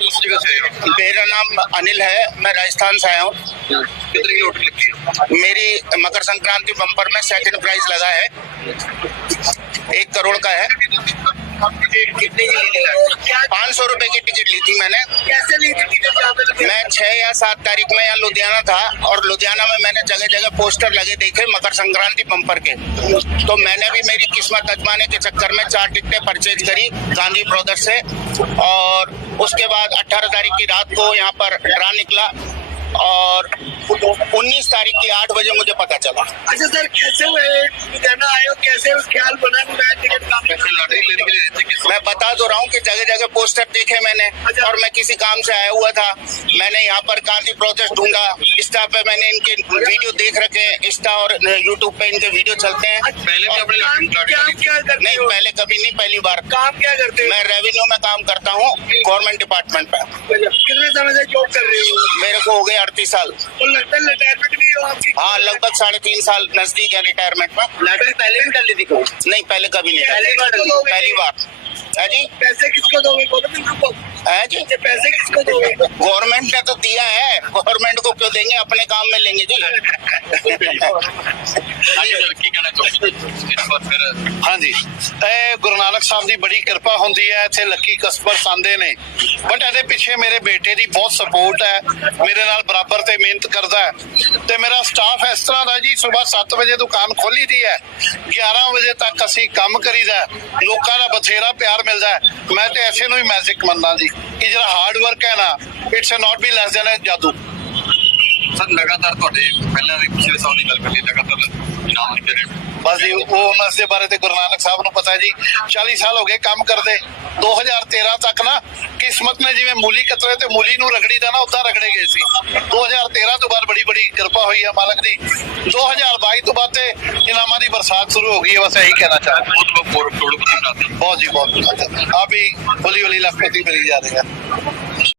किस जगह से आए हो मेरा नाम अनिल है मैं राजस्थान से आया हूँ। कितने की लॉटरी लगी है? मेरी मकर संक्रांति बम्पर में सेकंड प्राइज लगा है। एक करोड़ का है। पाँच सौ रुपए की टिकट ली थी मैंने। कैसे ली थी टिकट मैं छह या सात तारीख में यहाँ लुधियाना था और लुधियाना में मैंने जगह जगह पोस्टर लगे देखे मकर संक्रांति बम्पर के। तो मैंने भी मेरी किस्मत अजमाने के चक्कर में चार टिकटें परचेज करी गांधी ब्रदर्स से और उसके बाद 18 तारीख की रात को यहाँ पर ड्रा निकला और 19 तारीख की 8 बजे मुझे पता चला। अच्छा सर कैसे हुए? आए कैसे उस ख्याल बना कि टिकट कैसे लॉटरी लेने के लिए बता तो रहा हूँ कि जगह जगह पोस्टर देखे मैंने अच्छा। और मैं किसी काम से आया हुआ था। मैंने यहाँ पर गांधी प्रोजेक्ट ढूंढा। इंस्टा पे मैंने इनके वीडियो देख रखे हैं इंस्टा और यूट्यूब पे इनके वीडियो चलते हैं। पहले क्या करते नहीं पहले कभी नहीं पहली बार। काम क्या करते मैं रेवेन्यू में काम करता हूँ गवर्नमेंट डिपार्टमेंट में हो कितने समय से जॉब कर रहे हो? मेरे को हो गए अड़तीस साल। तो है रिटायरमेंट भी हाँ लगभग साढ़े तीन साल नज़दीक है रिटायरमेट में। पहले भी डाली थी नहीं पहले कभी नहीं पहली बार। डाली। डाली। पहली बार है जी पैसे किसको दोगे बोलो बिल्कुल को है जी ये पैसे किसको दोगे गवर्नमेंट ने तो दिया है गवर्नमेंट को क्यों देंगे अपने काम में लेंगे जी ਕੀ ਕਹਿਣਾ ਚਾਹੁੰਦੇ ਇਸ ਵਾਰ ਫਿਰ ਹਾਂਜੀ ਇਹ ਗੁਰੂ ਨਾਨਕ ਸਾਹਿਬ ਦੀ ਬੜੀ ਕਿਰਪਾ ਹੁੰਦੀ ਹੈ ਇੱਥੇ ਲੱਕੀ ਕਸਬਰਸ ਆਂਦੇ ਨੇ ਬਟ ਇਹਦੇ ਪਿੱਛੇ ਮੇਰੇ ਬੇਟੇ ਦੀ ਬਹੁਤ ਸਪੋਰਟ ਹੈ ਮੇਰੇ ਨਾਲ ਬਰਾਬਰ ਤੇ ਮਿਹਨਤ ਕਰਦਾ ਹੈ ਤੇ ਮੇਰਾ ਸਟਾਫ ਇਸ ਤਰ੍ਹਾਂ ਦਾ ਜੀ ਸਵੇਰ 7 ਵਜੇ ਦੁਕਾਨ ਖੋਲੀ ਦੀ ਹੈ 11 ਵਜੇ ਤੱਕ ਅਸੀਂ ਕੰਮ ਕਰੀਦਾ ਹੈ। ਲੋਕਾਂ ਦਾ ਬਥੇਰਾ ਪਿਆਰ ਮਿਲਦਾ ਹੈ। ਮੈਂ ਤੇ ਐਸੇ ਨੂੰ ਹੀ ਮੈਜਿਕ ਮੰਨਦਾ ਜੀ ਕਿ ਜਿਹੜਾ ਹਾਰਡ ਵਰਕ ਹੈ ਨਾ it's not be less than ਜਾਦੂ ਸਰ ਲਗਾਤਾਰ ਤੁਹਾਡੇ ਪਹਿਲਾਂ ਵੀ ਪਿਛਲੇ ਸਾਲ ਦੀ ਗੱਲ ਕਰੀਏ ਲਗਾਤਾਰ ਇਨਾਮ ਨਿਕਲ ਰਹੇ। ਬਸ ਜੀ ਉਹ ਉਹਨਾਂ ਦੇ ਬਾਰੇ ਤੇ ਗੁਰੂ ਨਾਨਕ ਸਾਹਿਬ ਨੂੰ ਪਤਾ ਜੀ 40 ਸਾਲ ਹੋ ਗਏ ਕੰਮ ਕਰਦੇ 2013 ਤੱਕ ਨਾ ਕਿਸਮਤ ਨੇ ਜਿਵੇਂ ਮੂਲੀ ਕਤਰੇ ਤੇ ਮੂਲੀ ਨੂੰ ਰਗੜੀ ਦਾ ਨਾ ਉਦਾਂ ਰਗੜੇ ਗਏ ਸੀ 2013 ਤੋਂ ਬਾਅਦ ਬੜੀ ਕਿਰਪਾ ਹੋਈ ਹੈ ਮਾਲਕ ਦੀ। 2022 ਤੋਂ ਬਾਅਦ ਤੇ ਇਨਾਮਾਂ ਦੀ ਬਰਸਾਤ ਸ਼ੁਰੂ ਹੋ ਗਈ ਹੈ ਬਸ ਇਹੀ ਕਹਿਣਾ ਚਾਹੁੰਦਾ। ਬਹੁਤ ਬਹੁਤ ਕਰੋੜਪਤੀ ਬਣਾਤੇ ਬਹੁਤ ਜੀ ਬਹੁਤ ਆ ਵੀ ਹੌਲੀ ਹੌਲੀ ਲੱਖਪਤੀ ਮਿਲੀ ਜਾ ਰਹੇ ਆ।